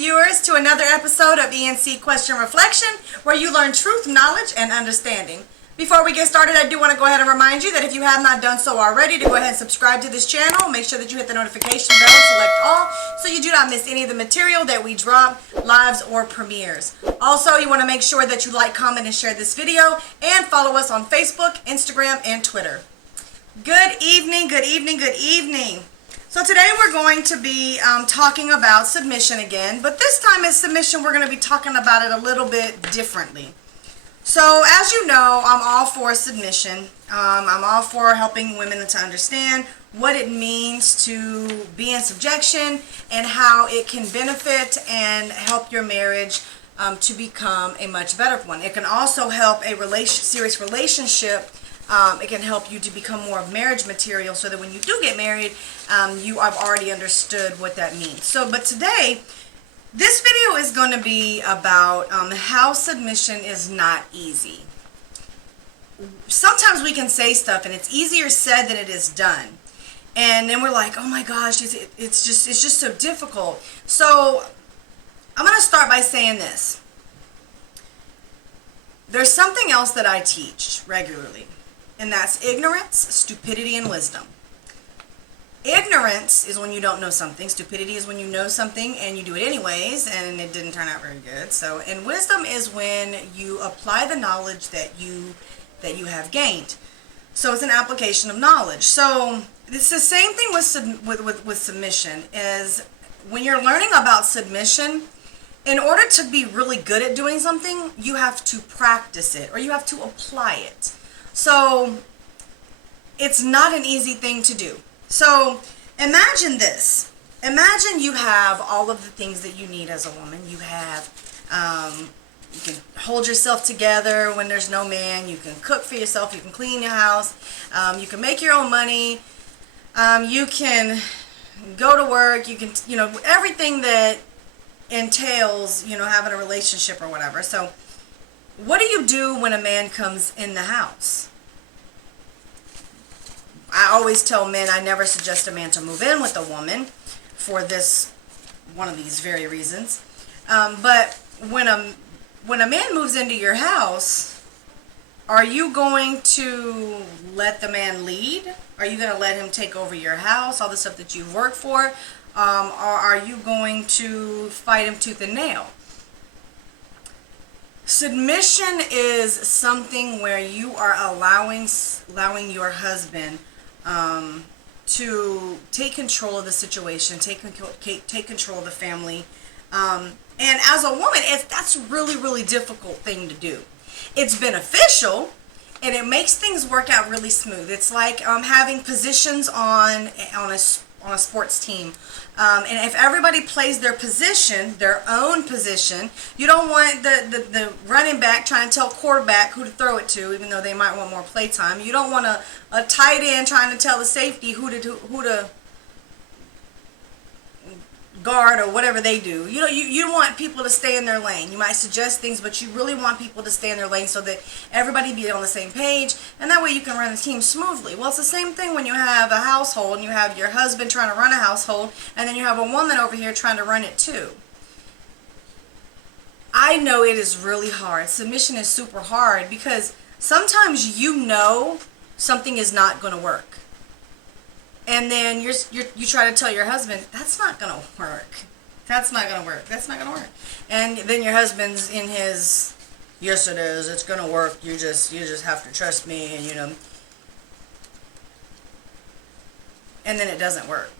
viewers, to another episode of E&C Question Reflection, where you learn truth, knowledge, and understanding. Before we get started, I do want to go ahead and remind you that if you have not done so already, to go ahead and subscribe to this channel. Make sure that you hit the notification bell, select all, so you do not miss any of the material that we drop, lives, or premieres. Also, you want to make sure that you like, comment, and share this video, and follow us on Facebook, Instagram, and Twitter. Good evening, good evening, good evening. So today we're going to be talking about submission again, but this time as submission we're going to be talking about it a little bit differently. So as you know, I'm all for submission. I'm all for helping women to understand what it means to be in subjection and how it can benefit and help your marriage to become a much better one. It can also help a serious relationship. It can help you to become more of marriage material so that when you do get married, you have already understood what that means. But today, this video is going to be about how submission is not easy. Sometimes we can say stuff and it's easier said than it is done. And then we're like, oh my gosh, it's just so difficult. So I'm going to start by saying this. There's something else that I teach regularly. And that's ignorance, stupidity, and wisdom. Ignorance is when you don't know something. Stupidity is when you know something and you do it anyways and it didn't turn out very good. And wisdom is when you apply the knowledge that you have gained. So it's an application of knowledge. So it's the same thing with submission. Is when you're learning about submission, in order to be really good at doing something, you have to practice it or you have to apply it. So it's not an easy thing to do. So imagine this. Imagine you have all of the things that you need as a woman. You have, you can hold yourself together when there's no man. You can cook for yourself. You can clean your house. You can make your own money. You can go to work. You can, everything that entails, having a relationship or whatever. So what do you do when a man comes in the house? I always tell men I never suggest a man to move in with a woman for one of these very reasons. But when a man moves into your house, are you going to let the man lead? Are you going to let him take over your house, all the stuff that you've worked for? Or are you going to fight him tooth and nail? Submission is something where you are allowing your husband to take control of the situation, take control of the family. And as a woman, that's a really, really difficult thing to do. It's beneficial, and it makes things work out really smooth. It's like having positions on a sports team. And if everybody plays their position, their own position, you don't want the running back trying to tell quarterback who to throw it to, even though they might want more play time. You don't want a tight end trying to tell the safety who to guard or whatever they do. You want people to stay in their lane. You might suggest things, but you really want people to stay in their lane so that everybody be on the same page, and that way you can run the team smoothly. Well, it's the same thing when you have a household and you have your husband trying to run a household, and then you have a woman over here trying to run it too. I know it is really hard. Submission is super hard because sometimes something is not going to work. And then you try to tell your husband, that's not going to work. That's not going to work. That's not going to work. And then your husband's in his, yes it is, it's going to work. You just have to trust me, and and then it doesn't work.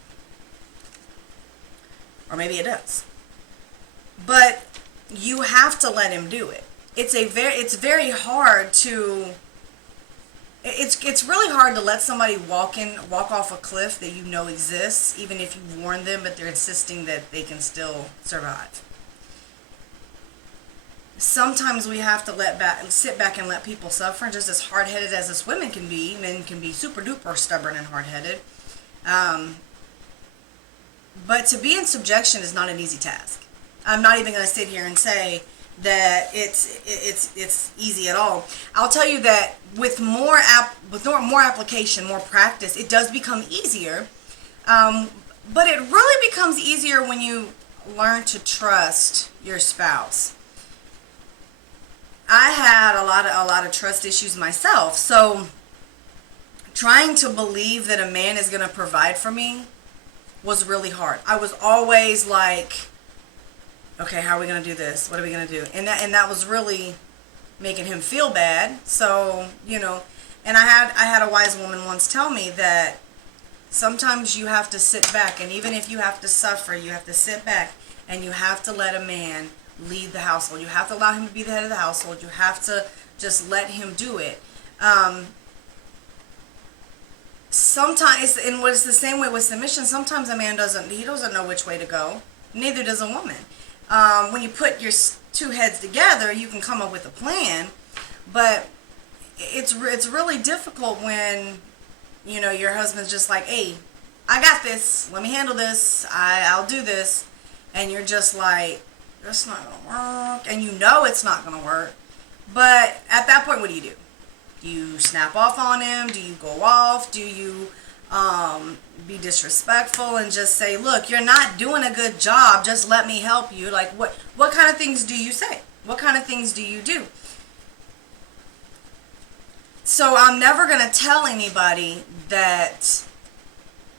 Or maybe it does. But you have to let him do it. It's very hard to It's really hard to let somebody walk off a cliff that you know exists, even if you warn them, but they're insisting that they can still survive. Sometimes we have to sit back and let people suffer, just as hard-headed as us women can be. Men can be super duper stubborn and hard-headed. But to be in subjection is not an easy task. I'm not even going to sit here and say that it's easy at all. I'll tell you that with more application, more practice, it does become easier. But it really becomes easier when you learn to trust your spouse. I had a lot of trust issues myself, so trying to believe that a man is going to provide for me was really hard. I was always like, okay, how are we going to do this? What are we going to do? And that was really making him feel bad. So, and I had a wise woman once tell me that sometimes you have to sit back, and even if you have to suffer, you have to sit back and you have to let a man lead the household. You have to allow him to be the head of the household. You have to just let him do it. Sometimes, and it's the same way with submission, sometimes a man doesn't know which way to go. Neither does a woman. When you put your two heads together, you can come up with a plan, but it's really difficult when, your husband's just like, hey, I got this, let me handle this, I'll do this, and you're just like, that's not gonna work, and it's not gonna work. But at that point, what do? Do you snap off on him? Do you go off? Do you be disrespectful and just say, look, you're not doing a good job, just let me help you? Like, what kind of things do you say? What kind of things do you do? So I'm never going to tell anybody that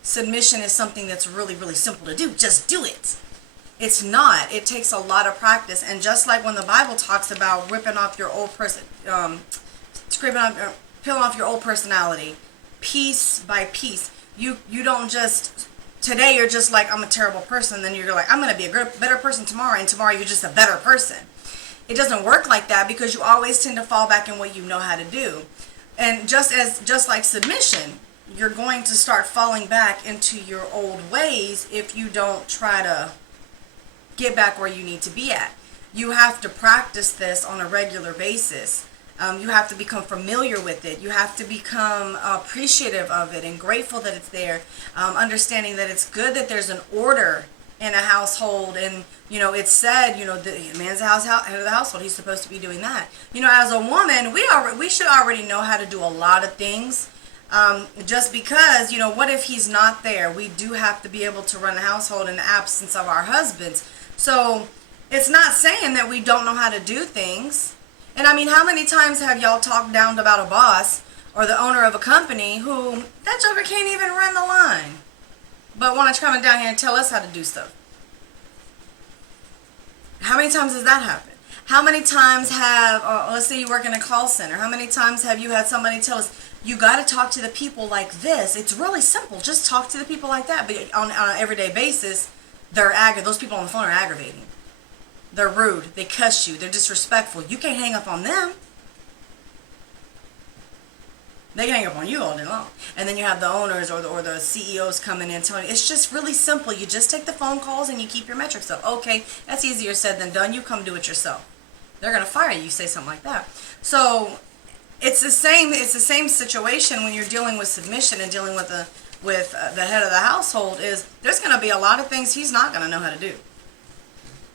submission is something that's really, really simple to do. Just do it. It's not. It takes a lot of practice. And just like when the Bible talks about ripping off your old person, peeling off your old personality, piece by piece. You don't just, today you're just like, I'm a terrible person. Then you're like, I'm going to be a better person tomorrow. And tomorrow you're just a better person. It doesn't work like that, because you always tend to fall back in what you know how to do. And just like submission, you're going to start falling back into your old ways if you don't try to get back where you need to be at. You have to practice this on a regular basis. You have to become familiar with it. You have to become appreciative of it and grateful that it's there. Understanding that it's good that there's an order in a household, and it's said, the man's the head of the household. He's supposed to be doing that. As a woman, we should already know how to do a lot of things. Just because, what if he's not there? We do have to be able to run the household in the absence of our husbands. So it's not saying that we don't know how to do things. And I mean, how many times have y'all talked down about a boss or the owner of a company who, that joker can't even run the line, but want to come down here and tell us how to do stuff? How many times has that happened? How many times have, let's say you work in a call center, how many times have you had somebody tell us, you got to talk to the people like this? It's really simple. Just talk to the people like that. But on an everyday basis, those people on the phone are aggravating. They're rude. They cuss you. They're disrespectful. You can't hang up on them. They can hang up on you all day long. And then you have the owners or the CEOs coming in telling you, it's just really simple. You just take the phone calls and you keep your metrics up. Okay, that's easier said than done. You come do it yourself. They're going to fire you. You say something like that. So it's the same situation when you're dealing with submission and dealing with the head of the household. Is there's going to be a lot of things he's not going to know how to do.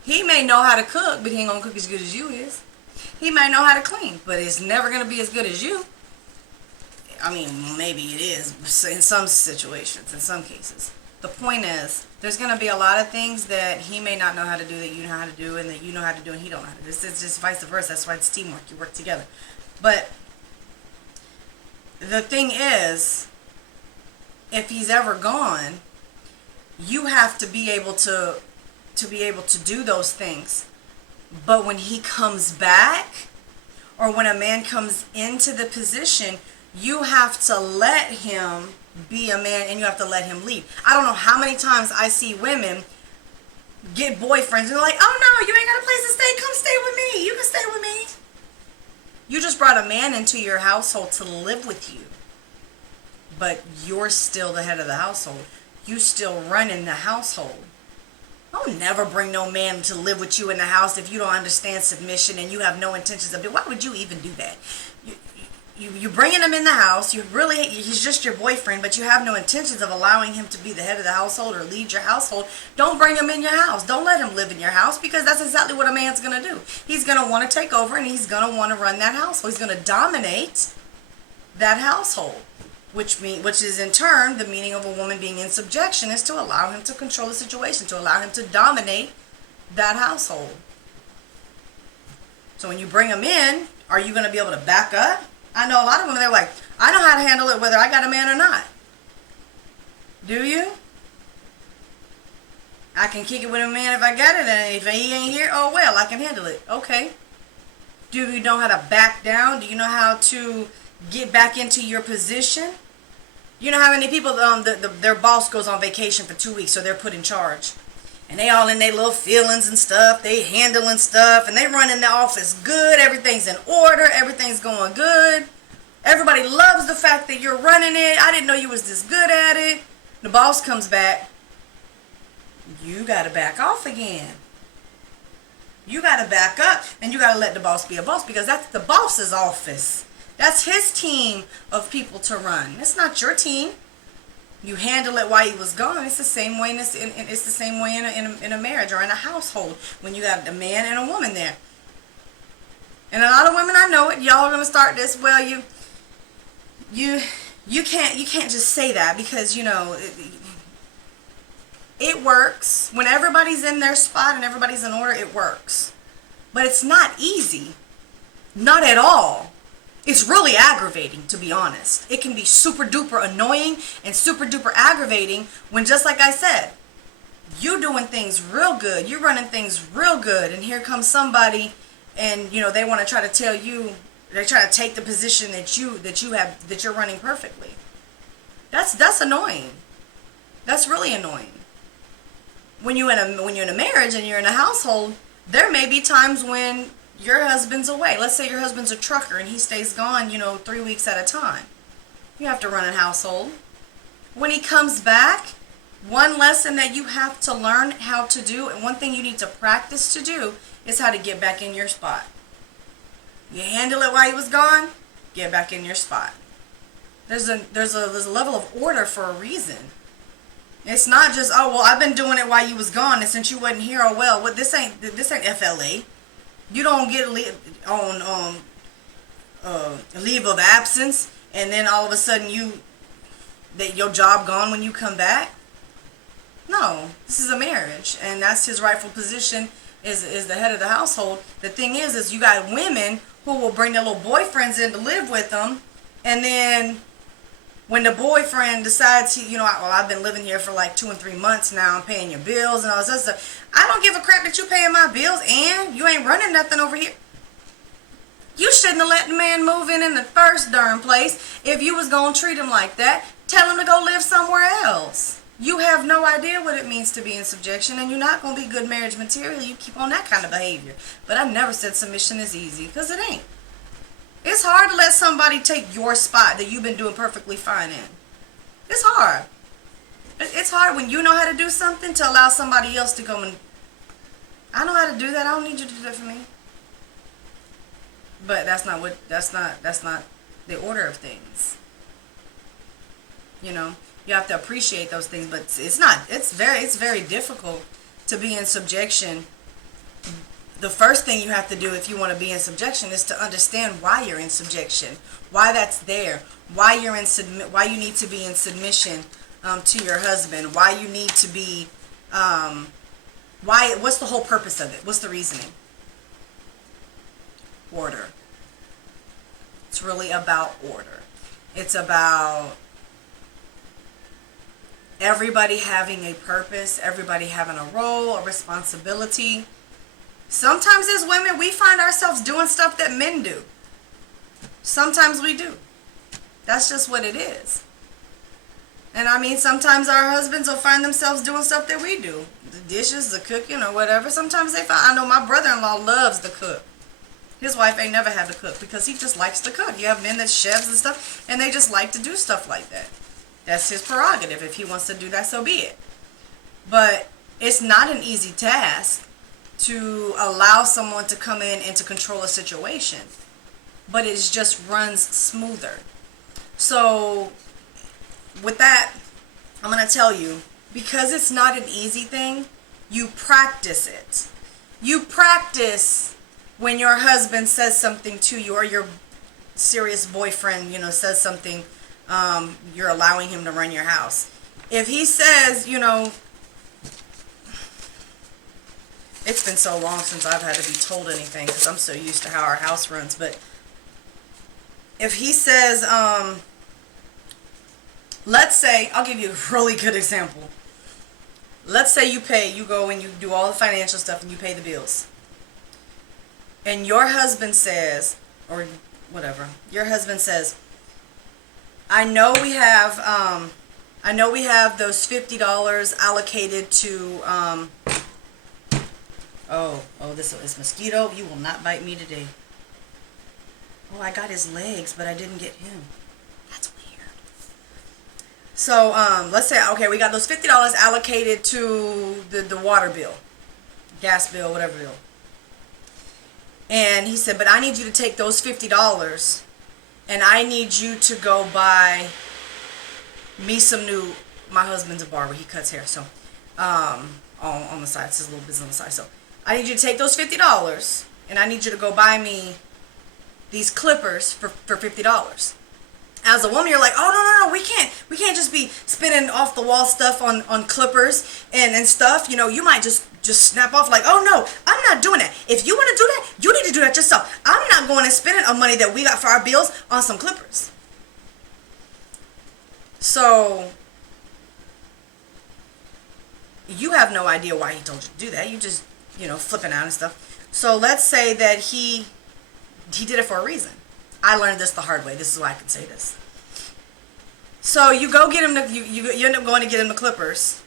He may know how to cook, but he ain't going to cook as good as you is. He might know how to clean, but it's never going to be as good as you. I mean, maybe it is in some situations, in some cases. The point is, there's going to be a lot of things that he may not know how to do that you know how to do, and that you know how to do and he don't know how to do. It's just vice versa. That's why it's teamwork. You work together. But the thing is, if he's ever gone, you have to be able to do those things. But when he comes back, or when a man comes into the position, you have to let him be a man and you have to let him lead. I don't know how many times I see women get boyfriends and they're like, oh no, you ain't got a place to stay, come stay with me, you can stay with me. You just brought a man into your household to live with you, but you're still the head of the household. You still run in the household. I'll never bring no man to live with you in the house if you don't understand submission and you have no intentions of it. Why would you even do that? You're bringing him in the house. He's just your boyfriend, but you have no intentions of allowing him to be the head of the household or lead your household. Don't bring him in your house. Don't let him live in your house, because that's exactly what a man's going to do. He's going to want to take over and he's going to want to run that household. He's going to dominate that household. which is in turn the meaning of a woman being in subjection is to allow him to control the situation, to allow him to dominate that household. So when you bring him in, are you going to be able to back up? I know a lot of women, they're like, I know how to handle it whether I got a man or not. Do you? I can kick it with a man if I got it, and if he ain't here, oh well, I can handle it. Okay. Do you know how to back down? Do you know how to get back into your position? You know how many people, their boss goes on vacation for 2 weeks, so they're put in charge. And they all in their little feelings and stuff. They handling stuff, and they run in the office good. Everything's in order. Everything's going good. Everybody loves the fact that you're running it. I didn't know you was this good at it. The boss comes back. You got to back off again. You got to back up, and you got to let the boss be a boss, because that's the boss's office. That's his team of people to run. It's not your team. You handle it while he was gone. It's the same way in a marriage or in a household when you got a man and a woman there. And a lot of women, I know it, y'all are gonna start this. Well, you can't just say that, because it works when everybody's in their spot and everybody's in order. It works, but it's not easy, not at all. It's really aggravating, to be honest. It can be super duper annoying and super duper aggravating when, just like I said, you doing things real good, you're running things real good, and here comes somebody, and they want to try to tell you, they try to take the position that you're running perfectly. That's annoying. That's really annoying. When you're in a marriage and you're in a household, there may be times when your husband's away. Let's say your husband's a trucker and he stays gone, 3 weeks at a time. You have to run a household. When he comes back, one lesson that you have to learn how to do, and one thing you need to practice to do, is how to get back in your spot. You handle it while he was gone, get back in your spot. There's a level of order for a reason. It's not just, oh well, I've been doing it while you was gone, and since you wasn't here, oh well, this ain't FLA. You don't get leave of absence, and then all of a sudden your job gone when you come back. No, this is a marriage, and that's his rightful position is the head of the household. The thing is you got women who will bring their little boyfriends in to live with them, and then when the boyfriend decides I've been living here for like 2 and 3 months now, I'm paying your bills and all this other stuff. I don't give a crap that you paying my bills and you ain't running nothing over here. You shouldn't have let the man move in the first darn place. If you was going to treat him like that, tell him to go live somewhere else. You have no idea what it means to be in subjection, and you're not going to be good marriage material. You keep on that kind of behavior. But I never said submission is easy, because it ain't. It's hard to let somebody take your spot that you've been doing perfectly fine in. It's hard. It's hard when you know how to do something to allow somebody else to go and, I know how to do that, I don't need you to do that for me. But that's not the order of things. You have to appreciate those things, but it's very difficult to be in subjection. The first thing you have to do if you want to be in subjection is to understand why you're in subjection, why that's there, why you need to be in submission to your husband, why you need to be, what's the whole purpose of it? What's the reasoning? Order. It's really about order. It's about everybody having a purpose, everybody having a role, a responsibility. Sometimes as women, we find ourselves doing stuff that men do. Sometimes we do. That's just what it is. And I mean, sometimes our husbands will find themselves doing stuff that we do. The dishes, the cooking, or whatever. Sometimes I know my brother-in-law loves to cook. His wife ain't never had to cook because he just likes to cook. You have men that's chefs and stuff, and they just like to do stuff like that. That's his prerogative. If he wants to do that, so be it. But it's not an easy task to allow someone to come in and to control a situation. But it just runs smoother. So with that, I'm going to tell you, because it's not an easy thing, you practice it. You practice when your husband says something to you, or your serious boyfriend, says something you're allowing him to run your house. If he says, you know, it's been so long since I've had to be told anything because I'm so used to how our house runs, but if he says, let's say, I'll give you a really good example. Let's say you go and you do all the financial stuff and you pay the bills. And your husband says, or whatever, your husband says, I know we have those $50 allocated to, this mosquito, you will not bite me today. Oh, I got his legs, but I didn't get him. That's weird. So, let's say, okay, we got those $50 allocated to the water bill, gas bill, whatever bill. And he said, but I need you to take those $50 and I need you to go buy me some new, my husband's a barber, he cuts hair, so, on the side, it's his little business on the side. So, I need you to take those $50 and I need you to go buy me these clippers for $50. As a woman, you're like, oh, no, we can't just be spending off the wall stuff on clippers and stuff. You know, you might just snap off like, oh no, I'm not doing that. If you want to do that, you need to do that yourself. I'm not going and spending our money that we got for our bills on some clippers. So, you have no idea why he told you to do that. You just, you know, flipping out and stuff. So let's say that he did it for a reason. I learned this the hard way. This is why I can say this. So you go get him you end up going to get him the clippers.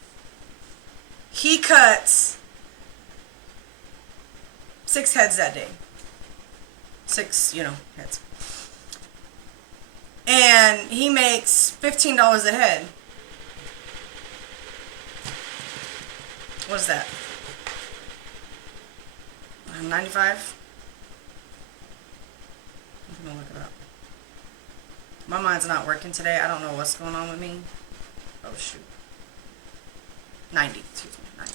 He cuts 6 heads that day. 6, heads. And he makes $15 a head. What is that? 95? I'm gonna look it up. My mind's not working today. I don't know what's going on with me. Oh shoot. 90, excuse me, 90.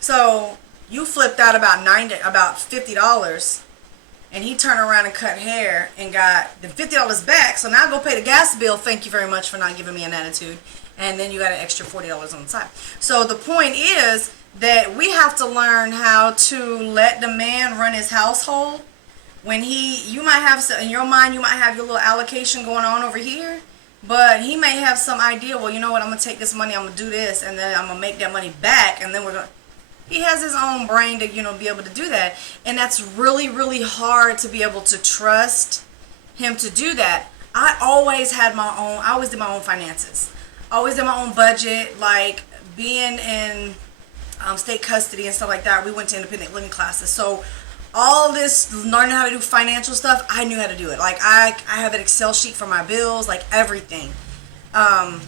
So you flipped out about $50, and he turned around and cut hair and got the $50 back. So now I go pay the gas bill. Thank you very much for not giving me an attitude. And then you got an extra $40 on the side. So the point is that we have to learn how to let the man run his household. When you might have, in your mind, you might have your little allocation going on over here, but he may have some idea, well, you know what, I'm going to take this money, I'm going to do this, and then I'm going to make that money back, and then he has his own brain to, be able to do that, and that's really, really hard to be able to trust him to do that. I always did my own finances. I always did my own budget, like being in state custody and stuff like that. We went to independent living classes, so all this learning how to do financial stuff, I knew how to do it. Like I have an Excel sheet for my bills, like everything. And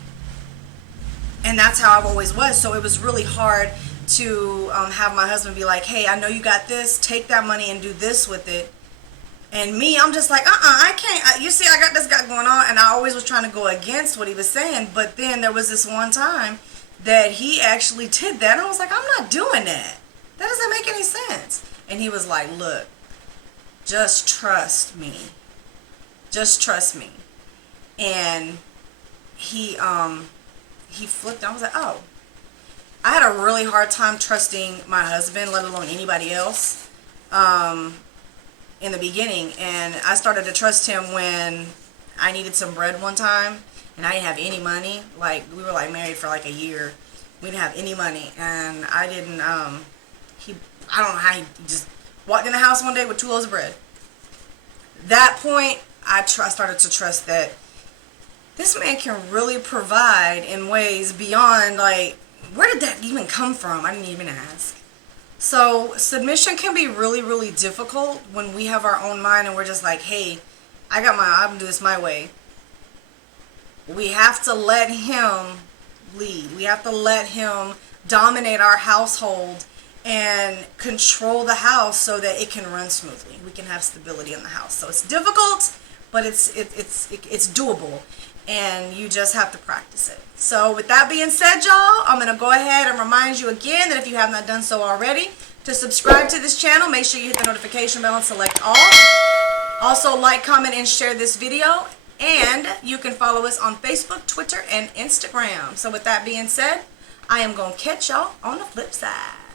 that's how I've always was. So it was really hard to have my husband be like, hey, I know you got this, take that money and do this with it. And me, I'm just like, I can't. You see, I got this guy going on, and I always was trying to go against what he was saying. But then there was this one time that he actually did that, and I was like, I'm not doing that. That doesn't make any sense. And he was like, look, just trust me. Just trust me. And he flipped. I was like, oh. I had a really hard time trusting my husband, let alone anybody else, in the beginning. And I started to trust him when I needed some bread one time, and I didn't have any money. Like, we were like married for like a year. We didn't have any money, and I didn't, I don't know how he just walked in the house one day with 2 loaves of bread. That point, I started to trust that this man can really provide in ways beyond, like, where did that even come from? I didn't even ask. So submission can be really, really difficult when we have our own mind and we're just like, hey, I'm gonna do this my way. We have to let him lead. We have to let him dominate our household and control the house so that it can run smoothly. We can have stability in the house. So it's difficult, but it's doable, and you just have to practice it. So with that being said, y'all, I'm going to go ahead and remind you again that if you have not done so already, to subscribe to this channel, make sure you hit the notification bell and select all. Also, like, comment, and share this video. And you can follow us on Facebook, Twitter, and Instagram. So with that being said, I am going to catch y'all on the flip side.